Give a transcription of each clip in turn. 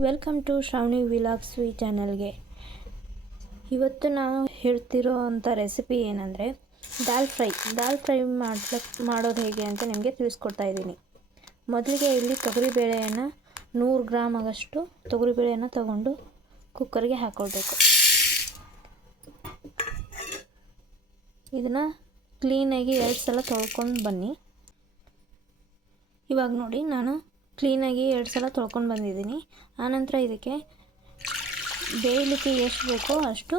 Welcome to Shravani vlogs ಚಾನಲ್ಗೆ. ಇವತ್ತು ನಾವು ಹೇಳ್ತಿರೋ ಅಂಥ ರೆಸಿಪಿ ಏನಂದರೆ ದಾಲ್ ಫ್ರೈ ಮಾಡೋದು ಹೇಗೆ ಅಂತ ನಿಮಗೆ ತಿಳಿಸ್ಕೊಡ್ತಾ ಇದ್ದೀನಿ. ಮೊದಲಿಗೆ ಇಲ್ಲಿ ತೊಗರಿಬೇಳೆಯನ್ನು 100 ಗ್ರಾಮ್ ಆಗಷ್ಟು ತೊಗರಿಬೇಳೆಯನ್ನು ತಗೊಂಡು ಕುಕ್ಕರ್ಗೆ ಹಾಕ್ಕೊಳ್ಬೇಕು. ಇದನ್ನು ಕ್ಲೀನಾಗಿ 2 ಸಲ ತೊಳ್ಕೊಂಡು ಬನ್ನಿ. ಇವಾಗ ನೋಡಿ, ನಾನು ಕ್ಲೀನಾಗಿ 2 ಸಲ ತೊಳ್ಕೊಂಡು ಬಂದಿದ್ದೀನಿ. ಆನಂತರ ಇದಕ್ಕೆ ಬೇಯಲಿಕ್ಕೆ ಎಷ್ಟು ಬೇಕೋ ಅಷ್ಟು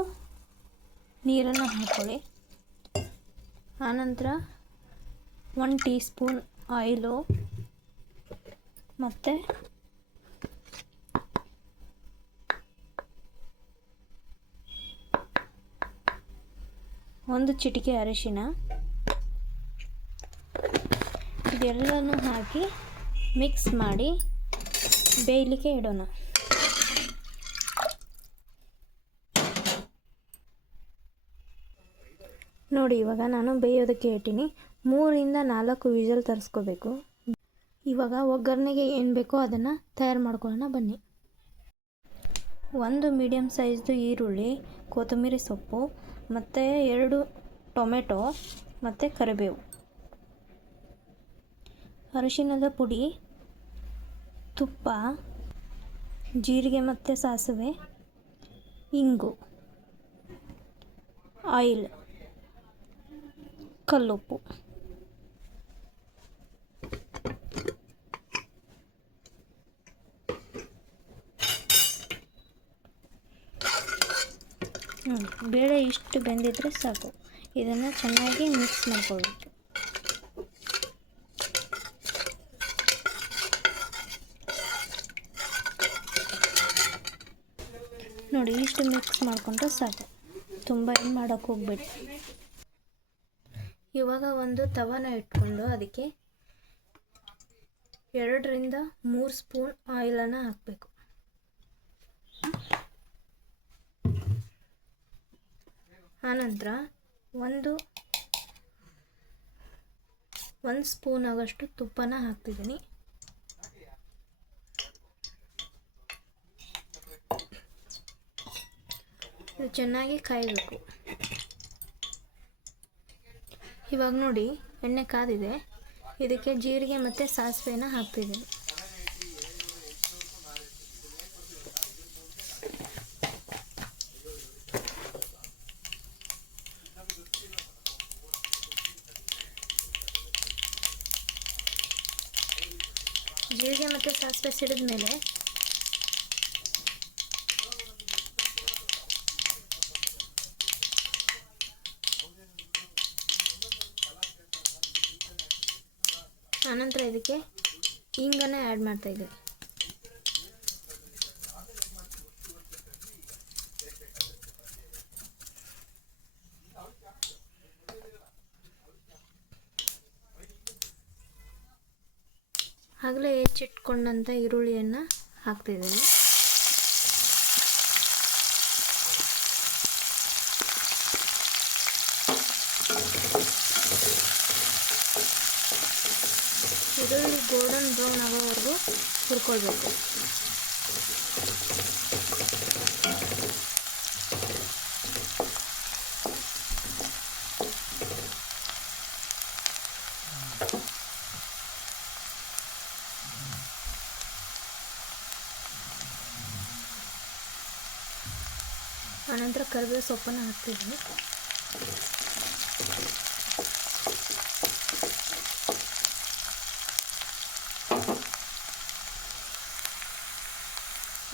ನೀರನ್ನು ಹಾಕ್ಕೊಳ್ಳಿ. ಆನಂತರ 1 ಟೀ ಸ್ಪೂನ್ ಆಯಿಲು ಮತ್ತು ಒಂದು ಚಿಟಿಕೆ ಅರಿಶಿನ ಇದೆಲ್ಲನೂ ಹಾಕಿ ಮಿಕ್ಸ್ ಮಾಡಿ ಬೇಯಲಿಕ್ಕೆ ಇಡೋಣ. ನೋಡಿ, ಇವಾಗ ನಾನು ಬೇಯೋದಕ್ಕೆ ಇಟ್ಟಿನಿ. 3 ಇಂದ 4 ವಿಷಲ್ ತರಿಸ್ಕೋಬೇಕು. ಇವಾಗ ಒಗ್ಗರಣೆಗೆ ಏನು ಬೇಕೋ ಅದನ್ನು ತಯಾರು ಮಾಡ್ಕೊಳ್ಳೋಣ ಬನ್ನಿ. 1 ಮೀಡಿಯಮ್ ಸೈಜ್ದು ಈರುಳ್ಳಿ, ಕೊತ್ತಂಬರಿ ಸೊಪ್ಪು ಮತ್ತು 2 ಟೊಮೆಟೊ ಮತ್ತು ಕರಿಬೇವು, ಅರಿಶಿಣದ ಪುಡಿ, ತುಪ್ಪ, ಜೀರಿಗೆ ಮತ್ತು ಸಾಸಿವೆ, ಇಂಗು, ಆಯಿಲ್, ಕಲ್ಲುಪ್ಪು. ಬೇಳೆ ಇಷ್ಟು ಬೆಂದಿದ್ರೆ ಸಾಕು. ಇದನ್ನು ಚೆನ್ನಾಗಿ ಮಿಕ್ಸ್ ಮಾಡ್ಕೊಳ್ಬೇಕು. ನೋಡಿ, ಇಷ್ಟು ಮಿಕ್ಸ್ ಮಾಡಿಕೊಂಡ್ರೆ ಸಾಕು. ತುಂಬ ಏನು ಮಾಡೋಕ್ಕೆ ಹೋಗ್ಬೇಡಿ. ಇವಾಗ ಒಂದು ತವಾನ ಇಟ್ಕೊಂಡು ಅದಕ್ಕೆ 2 ರಿಂದ 3 ಸ್ಪೂನ್ ಆಯಿಲನ್ನು ಹಾಕಬೇಕು. ಆನಂತರ ಒಂದು ಸ್ಪೂನ್ ಆಗಷ್ಟು ತುಪ್ಪನ ಹಾಕ್ತಿದ್ದೀನಿ. ಇದು ಚೆನ್ನಾಗಿ ಕಾಯಬೇಕು. ಇವಾಗ ನೋಡಿ, ಎಣ್ಣೆ ಕಾದಿದೆ. ಇದಕ್ಕೆ ಜೀರಿಗೆ ಮತ್ತು ಸಾಸಿವೆನ ಹಾಕ್ತಿದ್ದೀನಿ. ಜೀರಿಗೆ ಮತ್ತು ಸಾಸಿವೆ ಸಿಡಿದ ಮೇಲೆ ಆನಂತರ ಇದಕ್ಕೆ ಇಂಗನ್ನು ಆ್ಯಡ್ ಮಾಡ್ತಾಯಿದ್ದೆ. ಆಗಲೇ ಹೆಚ್ಚಿಟ್ಕೊಂಡಂಥ ಈರುಳ್ಳಿಯನ್ನು ಹಾಕ್ತಿದ್ದೀನಿ. ಈರುಳ್ಳಿ ಗೋಲ್ಡನ್ ಬ್ರೌನ್ ಆಗೋವರೆಗೂ ಹುರ್ಕೊಳ್ಬೇಕು. ಆನಂತರ ಕರಿಬೇವು ಸೊಪ್ಪನ್ನು ಹಾಕ್ತಿದ್ದೀನಿ.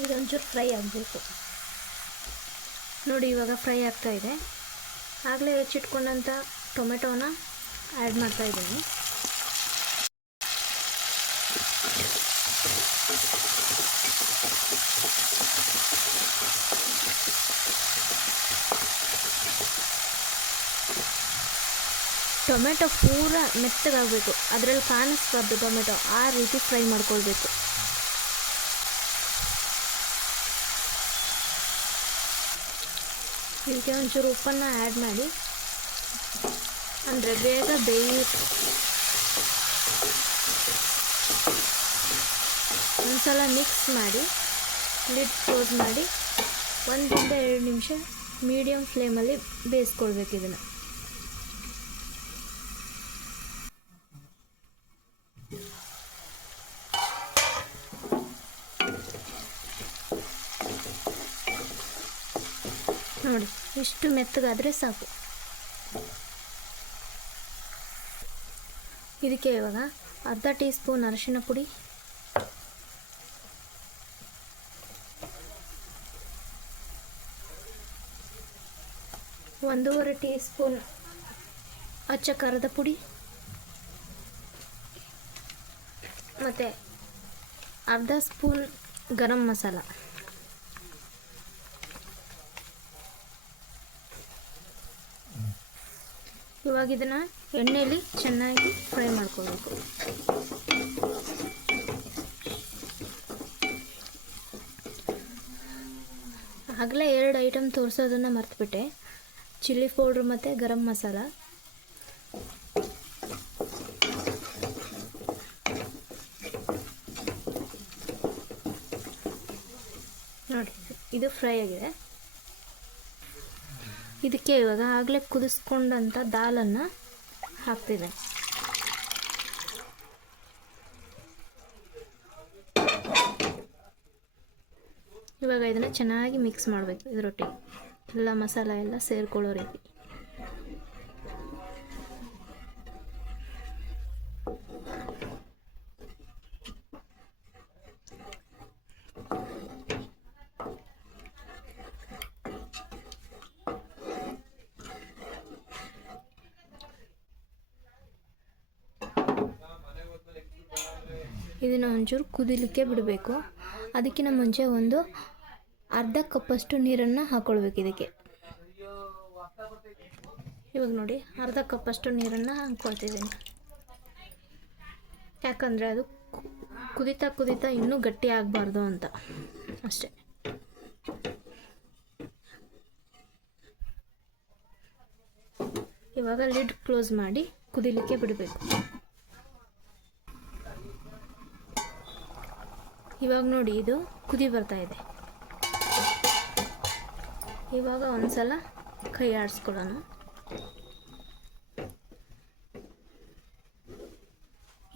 ಇದೊಂಚೂರು ಫ್ರೈ ಆಗಬೇಕು. ನೋಡಿ, ಇವಾಗ ಫ್ರೈ ಆಗ್ತಾ ಇದೆ. ಆಗಲೇ ಹೆಚ್ಚಿಟ್ಕೊಂಡಂಥ ಟೊಮೆಟೊನ ಆ್ಯಡ್ ಮಾಡ್ತಾಯಿದ್ದೀನಿ. ಟೊಮೆಟೊ ಪೂರ ಮೆತ್ತಗಾಗಬೇಕು. ಅದರಲ್ಲಿ ಕಾಣಿಸ್ಬಾರ್ದು ಟೊಮೆಟೊ, ಆ ರೀತಿ ಫ್ರೈ ಮಾಡ್ಕೊಳ್ಬೇಕು. ಇದಕ್ಕೆ ಒಂಚೂರು ಉಪ್ಪನ್ನು ಆ್ಯಡ್ ಮಾಡಿ, ಅಂದರೆ ಬೇಗ ಬೇಯುತ್ತೆ. ಒಂದ್ಸಲ ಮಿಕ್ಸ್ ಮಾಡಿ ಲಿಡ್ ಕ್ಲೋಸ್ ಮಾಡಿ 1-2 ನಿಮಿಷ ಮೀಡಿಯಮ್ ಫ್ಲೇಮಲ್ಲಿ ಬೇಯಿಸ್ಕೊಳ್ಬೇಕು ಇದನ್ನು. ನೋಡಿ, ಇಷ್ಟು ಮೆತ್ತಗಾದರೆ ಸಾಕು. ಇದಕ್ಕೆ ಇವಾಗ ಅರ್ಧ ಟೀ ಸ್ಪೂನ್ ಅರಿಶಿಣ ಪುಡಿ, ಒಂದೂವರೆ ಟೀ ಸ್ಪೂನ್ ಅಚ್ಚ ಖಾರದ ಪುಡಿ ಮತ್ತು ಅರ್ಧ ಸ್ಪೂನ್ ಗರಂ ಮಸಾಲ. ಇವಾಗ ಇದನ್ನು ಎಣ್ಣೆಯಲ್ಲಿ ಚೆನ್ನಾಗಿ ಫ್ರೈ ಮಾಡ್ಕೋಬೇಕು. ಆಗಲೇ 2 ಐಟಮ್ ತೋರಿಸೋದನ್ನು ಮರ್ತುಬಿಟ್ಟೆ, ಚಿಲ್ಲಿ ಪೌಡ್ರ್ ಮತ್ತು ಗರಂ ಮಸಾಲ. ನೋಡಿ, ಇದು ಫ್ರೈ ಆಗಿದೆ. ಇದಕ್ಕೆ ಇವಾಗ ಆಗಲೇ ಕುದಿಸ್ಕೊಂಡಂಥ ದಾಲನ್ನು ಹಾಕ್ತಿದೆ. ಇವಾಗ ಇದನ್ನು ಚೆನ್ನಾಗಿ ಮಿಕ್ಸ್ ಮಾಡಬೇಕು ಇದರೊಟ್ಟಿಗೆ, ಎಲ್ಲ ಮಸಾಲ ಎಲ್ಲ ಸೇರ್ಕೊಳ್ಳೋ ರೀತಿ. ಇದನ್ನು ಒಂಚೂರು ಕುದಿಲಿಕ್ಕೆ ಬಿಡಬೇಕು. ಅದಕ್ಕಿಂತ ಮುಂಚೆ ಒಂದು ಅರ್ಧ ಕಪ್ಪಷ್ಟು ನೀರನ್ನು ಹಾಕ್ಕೊಳ್ಬೇಕು ಇದಕ್ಕೆ. ಇವಾಗ ನೋಡಿ, ಅರ್ಧ ಕಪ್ಪಷ್ಟು ನೀರನ್ನು ಹಾಕ್ಕೊಳ್ತಿದ್ದೀನಿ. ಯಾಕಂದರೆ ಅದು ಕುದೀತಾ ಕುದೀತಾ ಇನ್ನೂ ಗಟ್ಟಿ ಆಗಬಾರ್ದು ಅಂತ ಅಷ್ಟೇ. ಇವಾಗ ಲಿಡ್ ಕ್ಲೋಸ್ ಮಾಡಿ ಕುದಿಲಿಕ್ಕೆ ಬಿಡಬೇಕು. ಇವಾಗ ನೋಡಿ, ಇದು ಕುದಿ ಬರ್ತಾ ಇದೆ. ಇವಾಗ ಒಂದ್ಸಲ ಕೈ ಆಡಿಸ್ಕೊಳ್ಳೋಣ.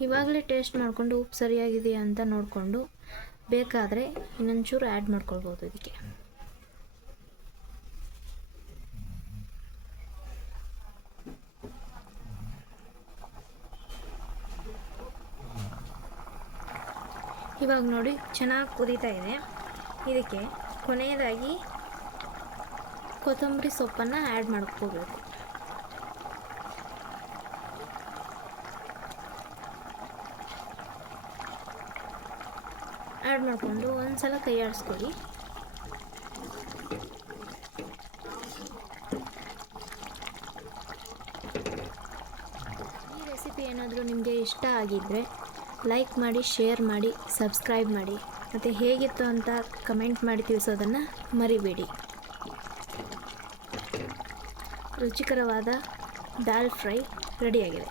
ಇವಾಗಲೇ ಟೇಸ್ಟ್ ಮಾಡಿಕೊಂಡು ಉಪ್ಪು ಸರಿಯಾಗಿದೆಯಾ ಅಂತ ನೋಡಿಕೊಂಡು ಬೇಕಾದರೆ ಇನ್ನೊಂಚೂರು ಆ್ಯಡ್ ಮಾಡ್ಕೊಳ್ಬೋದು ಇದಕ್ಕೆ. ಇವಾಗ ನೋಡಿ, ಚೆನ್ನಾಗಿ ಕುದೀತಾ ಇದೆ. ಇದಕ್ಕೆ ಕೊನೆಯದಾಗಿ ಕೊತ್ತಂಬರಿ ಸೊಪ್ಪನ್ನು ಆ್ಯಡ್ ಮಾಡ್ಕೋಬೇಕು. ಆ್ಯಡ್ ಮಾಡಿಕೊಂಡು ಒಂದ್ಸಲ ಕೈ ಆಡಿಸ್ಕೊಳ್ಳಿ. ಈ ರೆಸಿಪಿ ಏನಾದರೂ ನಿಮಗೆ ಇಷ್ಟ ಆಗಿದ್ದರೆ ಲೈಕ್ ಮಾಡಿ, ಶೇರ್ ಮಾಡಿ, ಸಬ್ಸ್ಕ್ರೈಬ್ ಮಾಡಿ, ಮತ್ತು ಹೇಗಿತ್ತು ಅಂತ ಕಮೆಂಟ್ ಮಾಡಿ ತಿಳಿಸೋದನ್ನು ಮರಿಬೇಡಿ. ರುಚಿಕರವಾದ ದಾಲ್ ಫ್ರೈ ರೆಡಿಯಾಗಿದೆ.